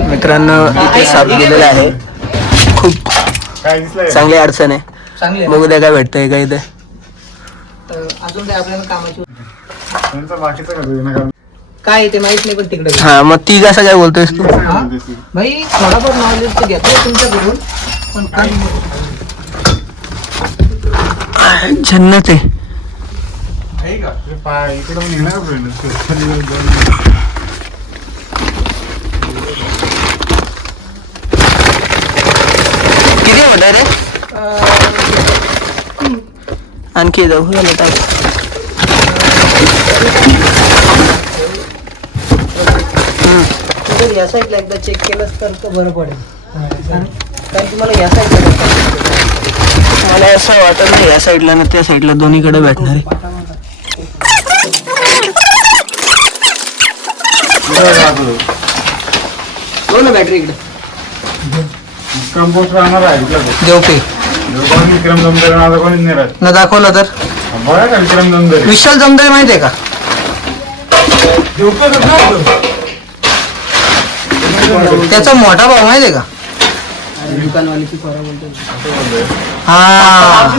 मित्रांनो इथे साप गेलेला आहे. खूप काय चांगली अडचण. आहे चांगली आहे. बघू द्या काय भेटतंय का इथे तर अजून काय का काय ते माहीत नाही पण तिकडे. हा मग ती कसं काय बोलतोयस तू? हा? भाई थोडाफार नॉलेज तर घेतोय तुमच्याकडून पण काय? जन्नत आहे. हे पाय इकडं पण येणार friend. खाली जाऊन- जाऊन. किती मोठं आहे रे? आणखी जाऊ या साईडला एकदा चेक केलंच तर तो बरं पडेल. कारण कारण तुम्हाला या साईडला मला असं वाटत नाही या साईडला ना त्या साईडला दोन्हीकडे भेटणार आहे. हो ना बॅटरी इकडे. कंपोस्ट राहणार आहे कोण विक्रम जमदार नावाचा कोणीच नाही राहत. न दाखवलं तर? बघा का विक्रम जमदार? विशाल जमदार माहिती आहे? का त्याचा मोठा भाऊ माहिती आहे का? दुकानवालीची पोरा बोलतो हा. हा.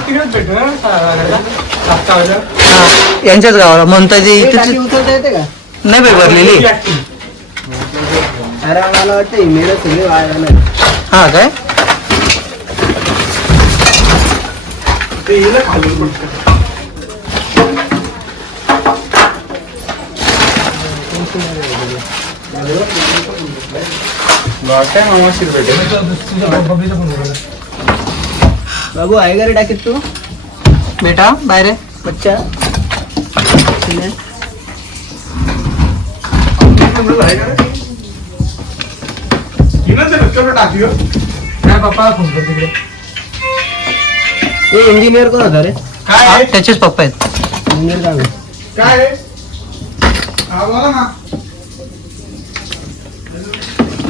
यांच्याच गावाला. म्हणता जे टाकी इथे उचलता येते का? नाही बाई भरलेली. अरे मला वाटतं सगळे वाया हा काय काय मामाशीच भेटेल बाबू आहे का रे टाकीत तू? बेटा बाहेर आहे. बच्चा। ते इंजिनियर कोण होता रे? हा, त्याचेच पप्पा आहेत. इंजिनियर काय होता? काय हा बोला ना.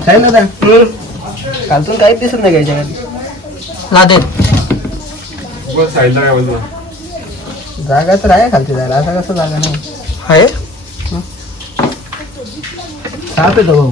काय ना खालतून काहीच दिसत नाही काय जगात लादेन. बस साईडला काय बोलतो? जागा तर आहे खालची जायला असा कसं जागा नाही. आहे? साप येतो भाऊ.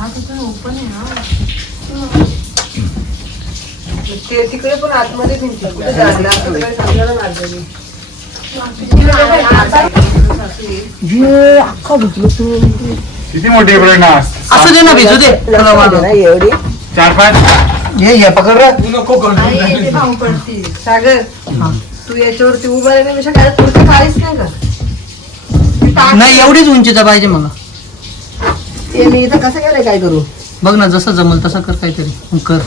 हा तिथून ओपन आहे ना. ते तिकडे पण आतमध्ये कुठे समजायला नाही. किती मोठी आहे ना असं दे ना भिजू दे चला वाढव. नाही एवढी. चार पाच? ये ये पकड रे. आई येते भाऊ पडती सागर तू याच्यावरती उभा राहण्यापेक्षा काय पुढचं काहीच नाही का? नाही एवढीच उंचीचा पाहिजे मला. ते मी इथं कसं केलंय काय करू? बघ ना जसं जमल तसं कर काहीतरी. कर.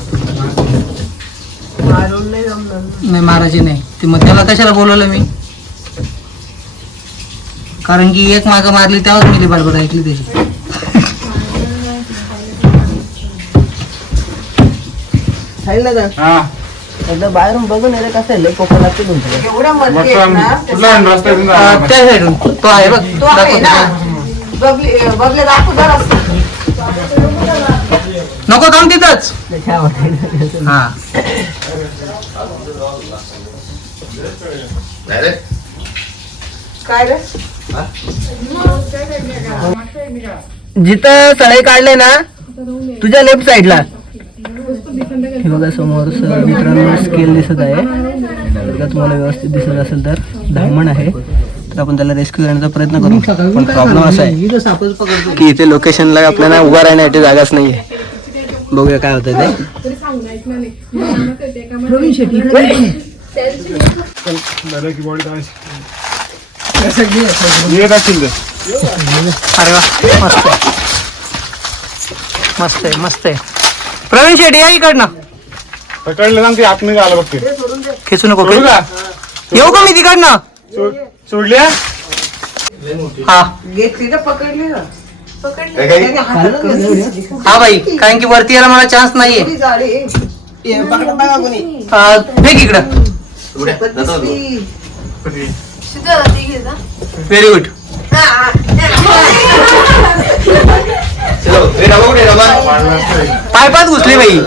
मारून नाही नाही मारायची नाही. ती मग त्याला कशाला बोलवलं मी? कारण की एक माग मारली तेव्हाच मी बडबड ऐकली त्याची. हा. एकदा बाहेरून बघून येते कसं आहे लय एवढ्या मध्ये तो आहेत ना, कुठला रस्ता हा, जाणार? त्या साईडून तो आहे बघ. तो आहे ना? दाखव जरा. नको थांब तिथंच. हा. काय रे? जिथं सळे काढले ना तुझ्या लेफ्ट साइडला हे बघा समोर मित्रांनो स्केल दिसत आहे. जर का तुम्हाला व्यवस्थित दिसत असेल तर धामण आहे. तर आपण त्याला रेस्क्यू करण्याचा प्रयत्न करू. पण प्रॉब्लेम असा आहे की इथे लोकेशनला आपल्याला उभा राहण्यासाठी जागाच नाही आहे बघूया काय होतं ते. अरे वा मस्त आहे. मस्त आहे मस्त आहे. प्रवीण शेट्टी या इकडनं. पकडलं ते आतमध्ये आलं बघते खेचू नको येऊ का मी तिकडनं? सोडल्या? हा. घेतली तर पकडली ना? हा भाई कारण की वरती यायला मला चान्स नाहीये. अं, फेक इकडं. ती. व्हेरी गुड पायपात घुसली बाई.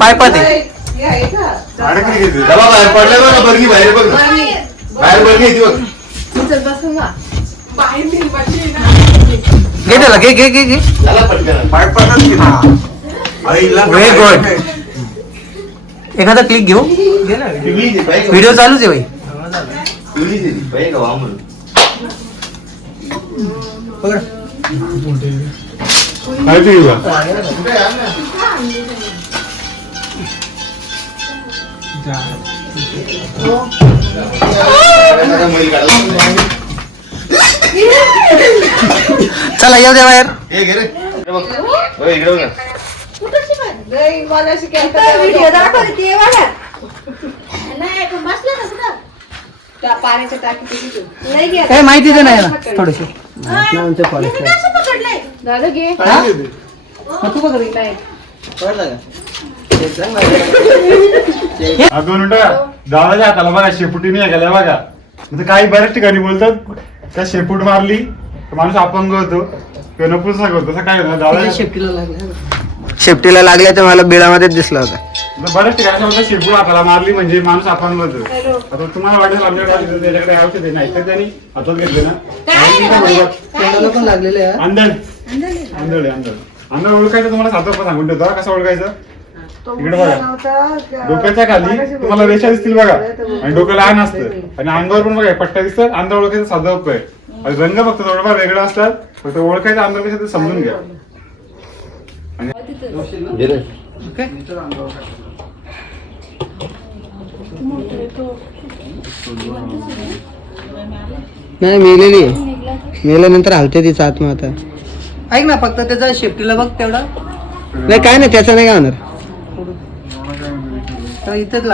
पायपात आहे. हे आहे का? अडकली किती? चल बसून जा. घे त्याला घे घे घे घे. व्हेरी गुड एखादा क्लिक घेऊ? व्हिडिओ चालूच आहे भाई. पकड. काय ते घेऊ? चला येऊ द्या बाहेर. व्हिडिओ दाखवते त्या पाण्याच्या टाकीत किती? नाही घे काही माहितीच नाही ना थोडीशी. दादा घे. हा? मग तू बघ रे. दोन मिनिटं दादाच्या हाताला बघा शेपुटी नाही गेल्या बघा. म्हणजे काही बऱ्याच ठिकाणी बोलतात त्या शेपूट मारली तर माणूस अपंग होतो. किंवा नपुंसक होतो तसं काय होतं? दादा शेपटीला लागलं शेपटीला लागल्या तर मला बिळामध्येच दिसला होता. बऱ्याच ठिकाणी म्हणतात शेपूट हाताला मारली म्हणजे माणूस अपंग होतो. आता तुम्हाला वाटेल आमच्याकडे त्याच्याकडे औषध आहे. नाही तर त्यांनी हातात घेतले ना. आणि काय बोलतात? तोंडाला पण लागलेले आहे अंधळ अंधळ आहे, अंधळ अंधळ ओळखायचं तुम्हाला साधं पण सांगून ठेवतो हा, कसं ओळखायचं? इकडे बघा. डोक्याच्या खाली तुम्हाला रेषा दिसतील बघा. आणि डोकं लहान असतं. आणि अंगावर पण बघा पट्ट्या दिसतात अंधार ओळखायचं साधा उपाय आहे. आणि रंग फक्त थोडंफार वेगळा असतात फक्त ओळखायचं अंधार कसं ते समजून घ्या. नाही मेलेली मेल्यानंतर हलते तिचा आत्मा आता ऐक ना फक्त त्याचा शेपटीला बघ तेवढा. नाही काय नाही त्याचा नाही काय होणार? तर इथंच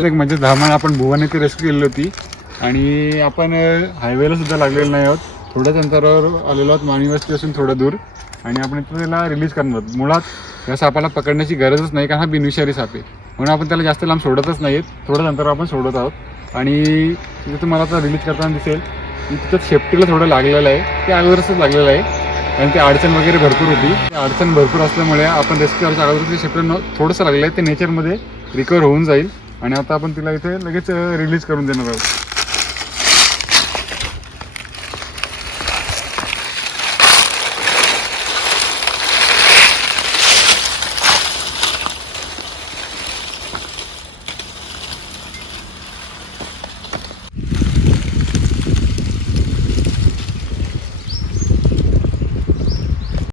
का एक म्हणजे धामान आपण भुवन येथे रेस्क्यू केलेली होती. आणि आपण हायवेला सुद्धा लागलेलो नाही आहोत. थोड्याच अंतरावर आलेलो आहोत. मानवी वस्ती असून थोडं दूर. आणि आपण इथं त्याला रिलीज करणार आहोत. मुळात या सापाला पकडण्याची गरजच नाही कारण हा बिनविषारी साप आहे. म्हणून आपण त्याला जास्त लांब सोडतच नाहीत. थोड्याच अंतरावर आपण सोडत आहोत. आणि तिथे तुम्हाला आता रिलीज करताना दिसेल. की तिथं शेपटीला थोडं लागलेलं आहे. ते अगोदरच लागलेलं आहे. कारण ती अडचण वगैरे भरपूर होती. अडचण भरपूर असल्यामुळे आपण रेस्क्यू अगोदर ते शेपटीला थोडंसं लागलं आहे. ते नेचरमध्ये रिकवर होऊन जाईल. आणि आता आपण तिला इथे लगेच रिलीज करून देणार आहोत.